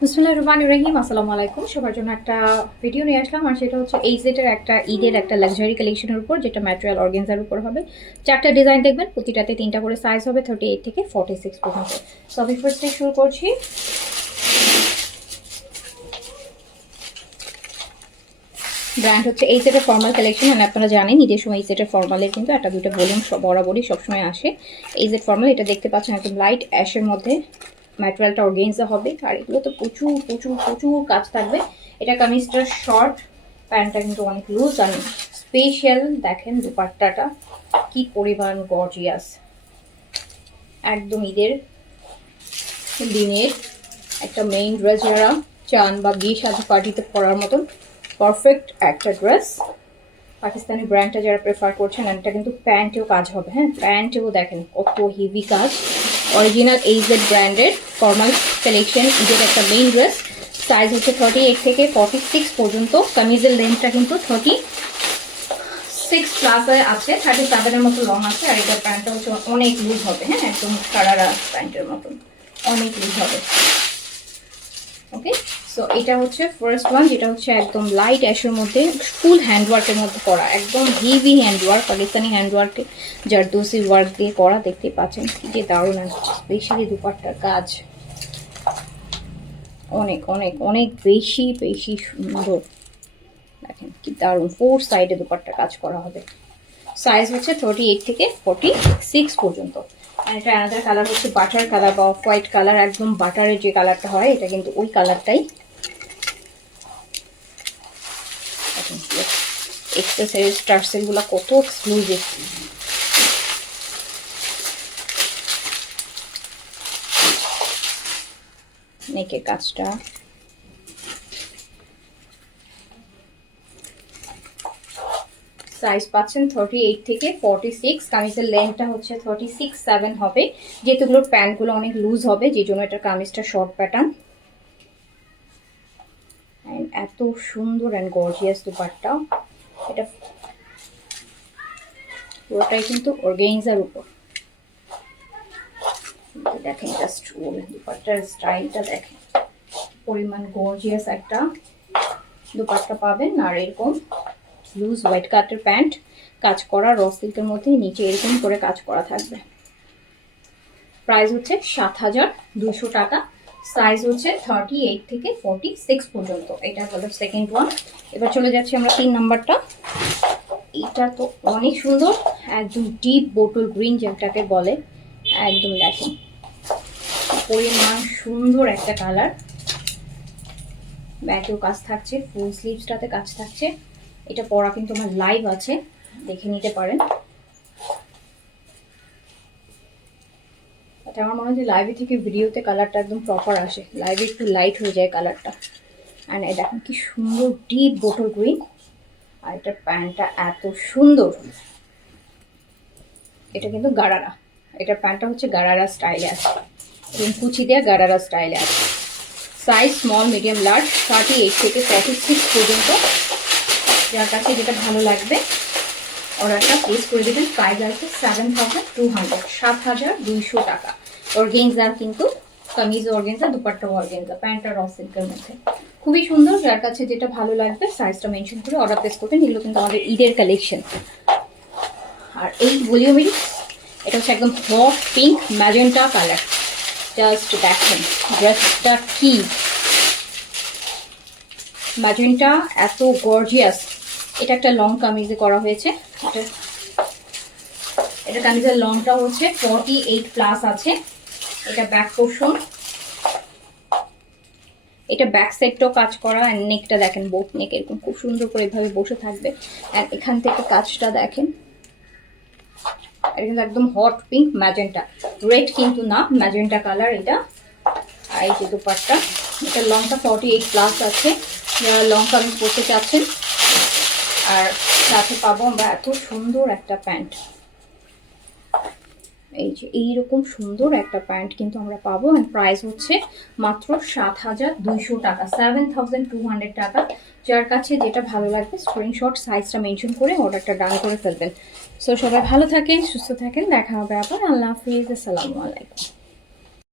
বিসমিল্লাহির রহমানির রহিম। আসসালামু আলাইকুম। সবার জন্য একটা ভিডিও নিয়ে আসলাম, আর সেটা হচ্ছে এই সেটের একটা ঈদের একটা লাক্সারি কালেকশনের উপর, যেটা ম্যাটেরিয়াল অর্গানজার উপর হবে। চারটা ডিজাইন দেখবেন, প্রতিটাতে তিনটা করে সাইজ হবে, 38 থেকে 46 পর্যন্ত। তো আমি ফার্স্টে শুরু করছি। ব্র্যান্ড হচ্ছে এই সেটের ফর্মাল কালেকশন। আর আপনারা জানেন ঈদের সময় এই সেটের ফর্মালের কিন্তু একটা দুইটা ভলিউম বরাবরই সবসময় আসে। এই সেট ফর্মাল, এটা দেখতে পাচ্ছেন একদম লাইট অ্যাশের মধ্যে, ম্যাটেরিয়ালটা অর্গানজা হবে। আর এগুলো তো প্রচুর প্রচুর প্রচুর কাজ থাকবে। এটা কামিজটা শর্ট, প্যান্টটা কিন্তু অনেক লুজ। আর স্পেশাল দেখেন দুপাট্টাটা কি পরিমাণ গর্জিয়াস, একদম ঈদের দিনের একটা মেইন ড্রেস যারা চান বা বিয়ে শাদী পার্টিতে পরার মতন পারফেক্ট একটা ড্রেস। পাকিস্তানি ব্র্যান্ডটা যারা প্রেফার করছেন, এটা কিন্তু প্যান্টেও কাজ হবে। হ্যাঁ, প্যান্টেও দেখেন কত হেভি কাজ। অরিজিনাল এইজেড ব্র্যান্ডের ফর্মাল কালেকশন, ঈদের একটা মেইন ড্রেস। সাইজ হচ্ছে 38 থেকে 46 পর্যন্ত। কামিজের লেন্থটা কিন্তু 36 প্লাসে আছে, 37-এর মতো লং আছে। আর এটার প্যান্টটা হচ্ছে অনেক লুজ হবে। হ্যাঁ, একদম সারারা প্যান্টের মতন অনেক লুজ হবে। ওকে, সো এটা হচ্ছে ফার্স্ট ওয়ান, যেটা হচ্ছে একদম লাইট অ্যাশের মধ্যে ফুল হ্যান্ডওয়ার্কের মধ্যে করা, একদম হেভি হ্যান্ডওয়ার্ক, পাকিস্তানি হ্যান্ডওয়ার্কে জারদোসি ওয়ার্ক দিয়ে করা। দেখতে পাচ্ছেন কি যে দারুণ আছে। স্পেশালি দুপাট্টার কাজ অনেক অনেক অনেক বেশি বেশি সুন্দর। দেখেন কি দারুণ, 4 সাইডে দুপাট্টার কাজ করা হবে। সাইজ হচ্ছে 38 থেকে 46 পর্যন্ত। আর এটা আলাদা কালার হচ্ছে বাটার কালার বা অফ হোয়াইট কালার, একদম বাটারের যে কালারটা হয় এটা কিন্তু ওই কালারটাই। এক্সেসরিজ টার্সেলগুলো কত এক্সক্লুসিভ। নেকের কাজটা সাইজ পাচ্ছেন 38 থেকে 46। কামিজের লেন্থটা হচ্ছে 36-7 হবে, যেহেতু এগুলোর প্যান্টগুলো অনেক লুজ হবে, যে জন্য এটা কামিজটা শর্ট প্যাটার্ন। এত সুন্দর অ্যান্ড গর্জিয়াস দুপাট্টা। এটা পুরোটাই কিন্তু অর্গানজার উপর। দেখেন জাস্ট দুপাট্টার স্টাইলটা দেখেন, পরিমাণ গর্জিয়াস একটা দুপাট্টা পাবেন। আর এরকম লুজ হোয়াইট কাটের প্যান্ট, কাজ করা র সিল্কের মধ্যে, নিচে এরকম করে কাজ করা থাকবে। প্রাইস হচ্ছে 7,200 টাকা। সাইজ হচ্ছে 38 থেকে 46 পর্যন্ত। এটা হলো সেকেন্ড ওয়ান। এবার চলে যাচ্ছি আমরা 3 নাম্বারটা। এটা তো অনেক সুন্দর, একদম ডিপ বোটল গ্রিন যেটাকে বলে, একদম দেখেন পরিমাণ সুন্দর একটা কালার। ব্যাকেও কাজ থাকছে, ফুল স্লিভসটাতে কাজ থাকছে। এটা পরা কিন্তু আমার লাইভ আছে, দেখে নিতে পারেন। আমার মনে হয় লাইভে থেকে ভিডিওতে কালারটা একদম প্রপার আসে, লাইভে একটু লাইট হয়ে যায় কালারটা। অ্যান্ড দেখেন কি সুন্দর ডিপ বোটল গ্রিন। আর এটার প্যান্টটা এত সুন্দর, এটা কিন্তু গারারা। এটার প্যান্টটা হচ্ছে গারারা স্টাইলে আছে, এবং কুচি দেওয়া গারারা স্টাইলে আছে। সাইজ স্মল, মিডিয়াম, লার্জ, 38 থেকে 46 পর্যন্ত। যার কাছে যেটা ভালো লাগবে অর্ডারটা প্লেস করে দেবেন। প্রাইস আছে 7,200, 7,200 টাকা। অর্গেনজার কিন্তু, কামিজ অর্গেনজা, দুপাট্টা অর্গেনজা, প্যান্টটা র সিল্কের মধ্যে খুবই সুন্দর। যার কাছে যেটা ভালো লাগবে সাইজটা মেনশন করে অর্ডার প্লেস করবেন। এগুলো কিন্তু আমাদের ঈদের কালেকশন। আর এই ভলিউমেরই এটা হচ্ছে একদম hot pink magenta colour. Just দেখেন ড্রেসটা কি ম্যাজেন্টা, এত গর্জিয়াস। এটা একটা লং কামিজে করা হয়েছে। এটা কামিজের লংটা হচ্ছে 48 প্লাস আছে। এটা ব্যাক পোর্শন, এটা ব্যাক সাইডটাও কাজ করা। আর নেকটা দেখেন বোট নেক, এরকম খুব সুন্দর করে এভাবে বসে থাকবে। আর এখান থেকে কাজটা দেখেন, এটা কিন্তু একদম হট পিঙ্ক ম্যাজেন্টা, রেড কিন্তু না, ম্যাজেন্টা কালার এটা। আর এই যে দুপাট্টা, এটা লংটা 48 প্লাস আছে, যারা লং কামিজ পরতে চাচ্ছেন। আর সাথে পাবো আমরা এত সুন্দর একটা প্যান্ট, এই যে এইরকম সুন্দর একটা প্যান্ট কিন্তু আমরা পাবো। এন্ড প্রাইস হচ্ছে মাত্র 7,200 টাকা, 7,200 টাকা। যার কাছে যেটা ভালো লাগবে স্ক্রিনশট সাইজটা মেনশন করে অর্ডারটা ডান করে ফেলবেন। সো সবাই ভালো থাকেন, সুস্থ থাকেন, দেখা হবে আবার। আল্লাহ হাফিজ, আসসালামু আলাইকুম।